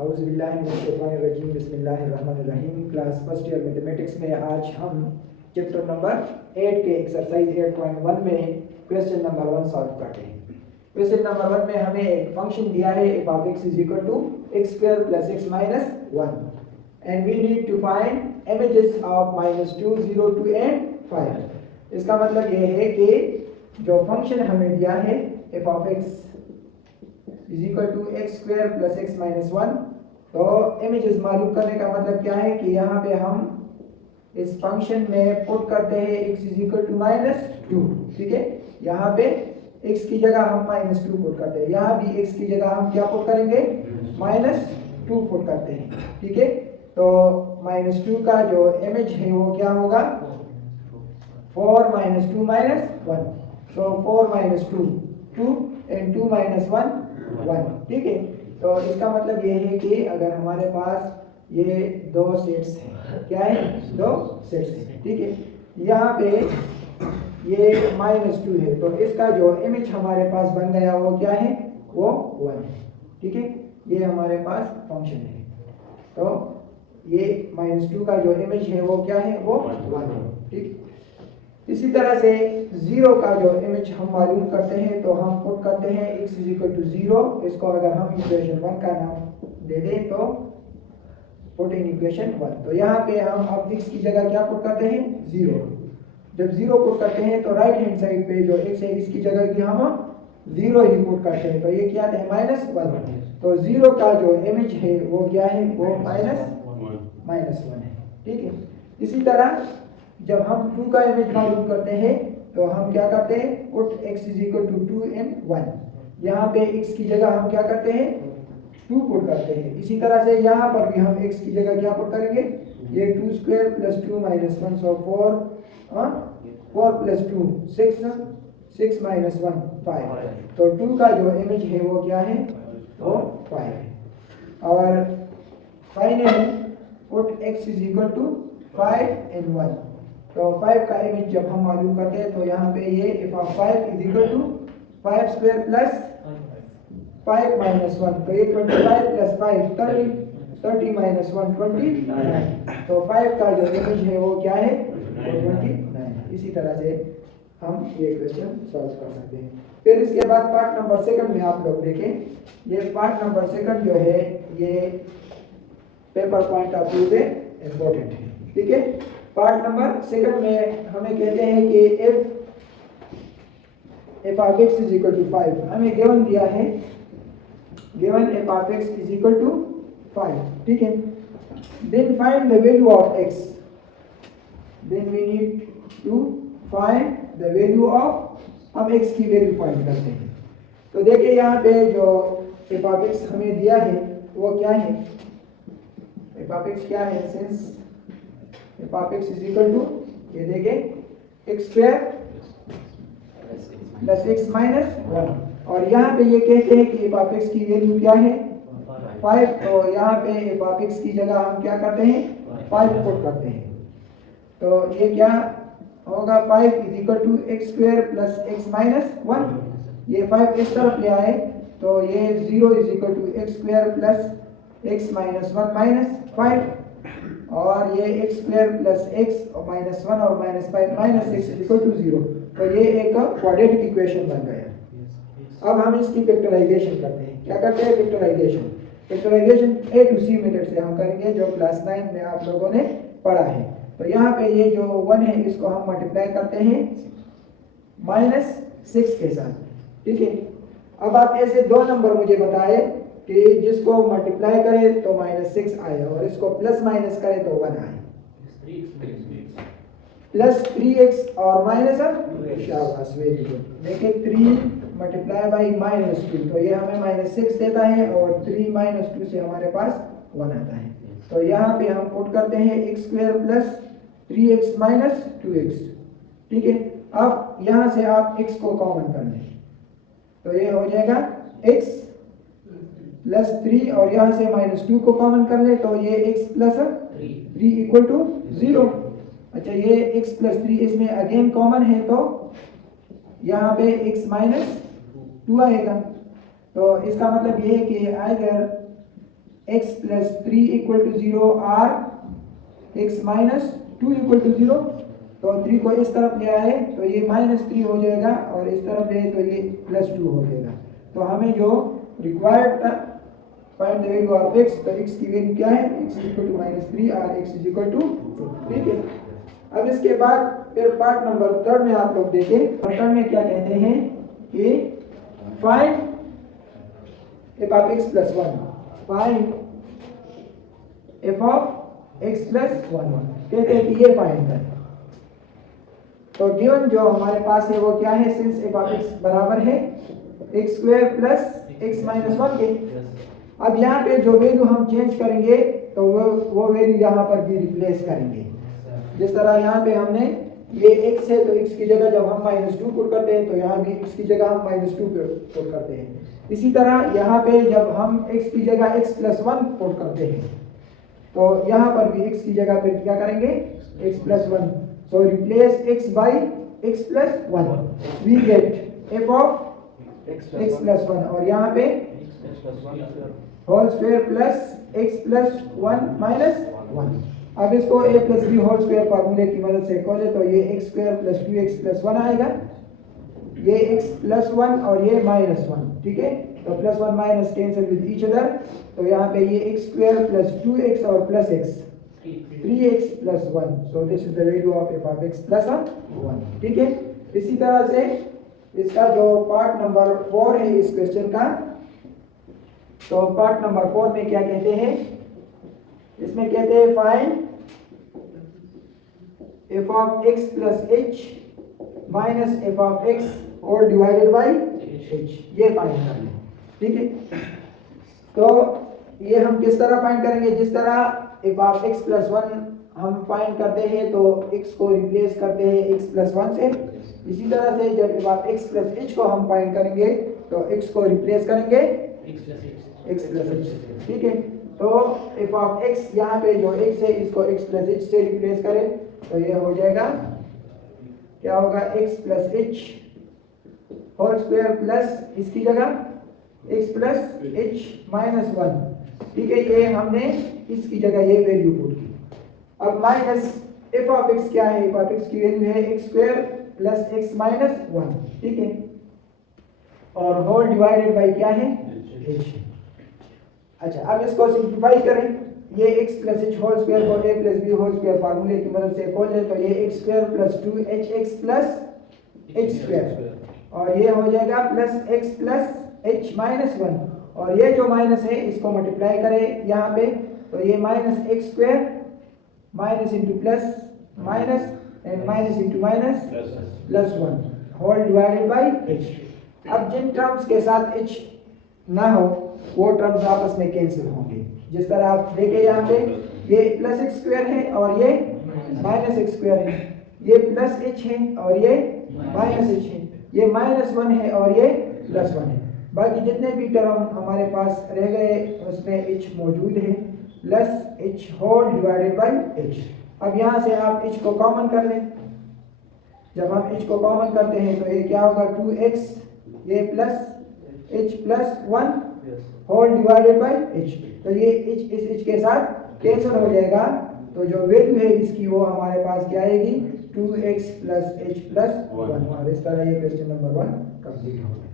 औज़ुबिल्लाहिमिनश्शैतानिर्रजीम बिस्मिल्लाहिर्रहमानिर्रहीम। Class first year mathematics में आज हम चैप्टर नंबर 8 के एक्सरसाइज 8.1 में क्वेश्चन नंबर 1 सॉल्व करते हैं। क्वेश्चन नंबर 1 में हमें एक फंक्शन दिया है f of x is equal to x square plus x minus 1 and we need to find images of -2, 0, 2 and 5। इसका मतलब यह है कि जो फंक्शन हमें दिया है f of x is equal to x square plus x minus 1, तो इमेजेस मालूम करने का मतलब क्या है कि यहाँ पे हम इस फंक्शन में पुट करते हैं x इज इक्वल टू -2। ठीक है, यहाँ पे x की जगह हम -2 पुट करते हैं, यहाँ भी x की जगह हम क्या पुट करेंगे, -2 पुट करते हैं। ठीक है, तो -2 का जो इमेज है वो क्या होगा, 4 - 2 - 1, so 4 - 2 2 and 2 - 1 1। ठीक है, तो इसका मतलब ये है कि अगर हमारे पास ये दो सेट्स हैं, क्या है, दो सेट्स हैं। ठीक है, यहाँ पे ये -2 है, तो इसका जो इमेज हमारे पास बन गया वो क्या है, वो 1 है। ठीक है, ये हमारे पास फंक्शन है, तो ये -2 का जो इमेज है वो क्या है, वो 1 है। ठीक, इसी तरह से 0 का जो इमेज हम मालूम करते हैं तो हम पुट करते हैं x इज इक्वल टू 0। इसको अगर हम इक्वेशन 1 का नाम दे दें तो पुट इन इक्वेशन 1। तो यहाँ पे हम अब x की जगह क्या पुट करते हैं, 0। जब 0 पुट करते हैं तो राइट हैंड साइड पे जो x है इसकी जगह भी हम 0 ही पुट करते हैं, तो ये क्या है, -1। तो 0 का जो इमेज है वो क्या है, वो -1 है। ठीक है, इसी तरह जब हम 2 का इमेज मालूम करते हैं तो हम क्या करते हैं, put x is equal to 2 and 1। यहाँ पे x की जगह हम क्या करते हैं, 2 पुट करते हैं। इसी तरह से यहाँ पर भी हम x की जगह क्या पुट करेंगे, ये 2 स्क्वायर प्लस 2 माइनस 1, सो 4 प्लस 2 6 6 माइनस 1 5। तो 2 का जो इमेज है वो क्या है, वो 5 है। और finally put x is equal to 5 and 1। तो 5 का इमेज जब हम मालूम करते हैं तो यहाँ पे ये f of 5 is equal to 5 square plus 5 minus 1, तो ये 25 प्लस 5 30, 30 माइनस 1 29। तो 5 का जो इमेज है वो क्या है, वो 29। इसी तरह से हम ये क्वेश्चन सॉल्व कर सकते हैं। फिर इसके बाद पार्ट नंबर 2 में आप लोग देखें, ये पार्ट नंबर 2 जो है ये पेपर पॉइंट ऑफ व्यू से इम्पोर्टेंट है। ठीक है, पार्ट नंबर 2 में हमें कहते हैं कि f of x is equal to 5 हमें गिवन दिया है, given f of x is equal to 5। ठीक है, then find the value of x, then we need to find the value of, हम x की वैल्यू फाइंड करते हैं। तो देखिए यहाँ पे जो f of x हमें दिया है वो क्या है, f of x क्या है, since f of x is equal to, ये देखिए x square plus x minus 1, और यहाँ पे ये कहते हैं कि f of x की वैल्यू क्या है, 5। तो यहाँ पे f of x की जगह हम क्या करते हैं, 5 पुट करते हैं। तो ये क्या होगा, 5 is equal to x square plus x minus 1। ये 5 इस तरफ ले आए तो ये 0 is equal to x square plus x minus 1 minus 5, और ये x स्क्वायर प्लस x और माइनस 1 और माइनस 5 माइनस 6 इक्वल टू 0। तो ये एक क्वाड्रेटिक इक्वेशन बन गया। अब हम इसकी फैक्टराइजेशन करते हैं। क्या करते हैं, factorisation. Factorisation A to C method से हम करेंगे, जो क्लास 9 में आप लोगों ने पढ़ा है। तो यहाँ पे ये जो 1 है इसको हम मल्टीप्लाई करते हैं -6 के साथ। ठीक है, अब आप ऐसे दो नंबर मुझे बताए कि जिसको मल्टीप्लाई करें तो -6 आए और इसको प्लस माइनस करें तो 1 आए। प्लस 3x और माइनस, शाबाश, वेरी गुड। देखिए 3 मल्टीप्लाई बाई -2, तो ये हमें -6 देता है और 3 - 2 से हमारे पास 1 आता है। तो यहाँ पे हम पुट करते हैं x square plus 3x minus 2x। ठीक है, अब यहाँ से आप x को कॉमन कर लें तो ये हो जाएगा x प्लस 3, और यहाँ से -2 को कॉमन कर ले तो ये x प्लस 3 इक्वल टू 0। अच्छा, ये x प्लस 3 इसमें अगेन कॉमन है तो यहाँ पे x माइनस 2 आएगा। तो इसका मतलब ये है कि अगर x प्लस 3 इक्वल टू 0 और x माइनस 2 इक्वल टू 0। तो 3 को इस तरफ ले आए तो ये -3 हो जाएगा और इस तरफ ले तो ये +2 हो जाएगा। तो हमें जो रिक्वायर्ड था find the value of x, तो x की वैल्यू क्या है, x इक्वल टू -3 और x इक्वल टू 2। ठीक है, अब इसके बाद फिर पार्ट नंबर 3 में आप लोग देखें। पार्ट में क्या कहते हैं कि find f of x plus 1, find f of x plus 1 कहते हैं कि ये फाइंड करें। तो गिवन जो हमारे पास है वो क्या है, सिंस f of x बराबर है x square plus x minus 1 के। अब यहाँ पे जो वैल्यू हम चेंज करेंगे तो वो वैल्यू यहाँ पर भी रिप्लेस करेंगे। जिस तरह यहाँ पे हमने ये x है तो x की जगह जब हम -2 पुट करते हैं तो यहाँ भी x की जगह हम -2 पुट करते हैं। इसी तरह यहाँ पे जब हम x की जगह x प्लस 1 पुट करते हैं तो यहाँ पर भी x की जगह पे क्या करेंगे, x plus 1। So replace x by x plus 1, we get f of x plus 1 और यहाँ पे whole square plus x plus 1 minus 1। अब इसको a plus b whole square फार्मूले की मदद से खोले तो ये x square plus 2x plus 1 आएगा, ये x प्लस 1 और ये -1। ठीक है, तो plus 1 minus cancel with each other, तो यहाँ पे ये x स्क्वायर प्लस 2x और plus x 3x plus 1। So this is the value of f of x plus 1। ठीक है, इसी तरह से इसका जो पार्ट नंबर 4 है इस क्वेश्चन का, तो पार्ट नंबर 4 में क्या कहते हैं, इसमें कहते हैं find f of x plus h minus f of x और डिवाइडेड बाई h, ये फाइंड करना है। ठीक है, तो ये हम किस तरह फाइंड करेंगे, जिस तरह f ऑफ x प्लस 1 हम फाइंड करते हैं तो x को रिप्लेस करते हैं x प्लस 1 से, इसी तरह से जब f of x plus h को हम फाइंड करेंगे तो x को रिप्लेस करेंगे x प्लस h। ठीक है, तो f ऑफ x यहाँ पे जो x है इसको x प्लस h से रिप्लेस करें तो ये हो जाएगा, क्या होगा, x plus h whole square plus इसकी जगह x प्लस h माइनस 1। ठीक है, ये हमने इसकी जगह ये वैल्यू पुट की। अब माइनस f ऑफ x क्या है, f ऑफ x की वैल्यू है x square plus x minus 1। ठीक है, और होल डिवाइडेड बाई क्या है, h। अच्छा, अब इसको सिंप्लीफाई करें, ये x plus h whole square को a plus b whole square फार्मूले की मदद से खोल लें तो ये x square plus 2hx plus h square और ये हो जाएगा plus x plus h minus 1, और ये जो माइनस है इसको मल्टीप्लाई करें यहाँ पे तो ये minus x square minus into plus minus and minus into minus plus 1 whole divided by h। अब जिन टर्म्स के साथ h ना हो वो टर्म्स आपस में कैंसिल होंगे। जिस तरह आप देखें यहाँ पे ये प्लस x स्क्वायर है और ये माइनस x स्क्वायर है, ये प्लस h है और ये माइनस h है, ये -1 है और ये +1 है। बाकी जितने भी टर्म हमारे पास रह गए उसमें h मौजूद है, plus h whole divided by h। अब यहाँ से आप h को कॉमन कर लें, जब हम h को कॉमन करते हैं तो ये क्या होगा, 2x ये plus h plus 1 whole divided by h। तो ये h इस h के साथ कैंसिल हो जाएगा, तो जो वैल्यू है इसकी वो हमारे पास क्या आएगी, 2x प्लस h प्लस 1। और इस तरह ये क्वेश्चन नंबर 1 कंप्लीट होगा।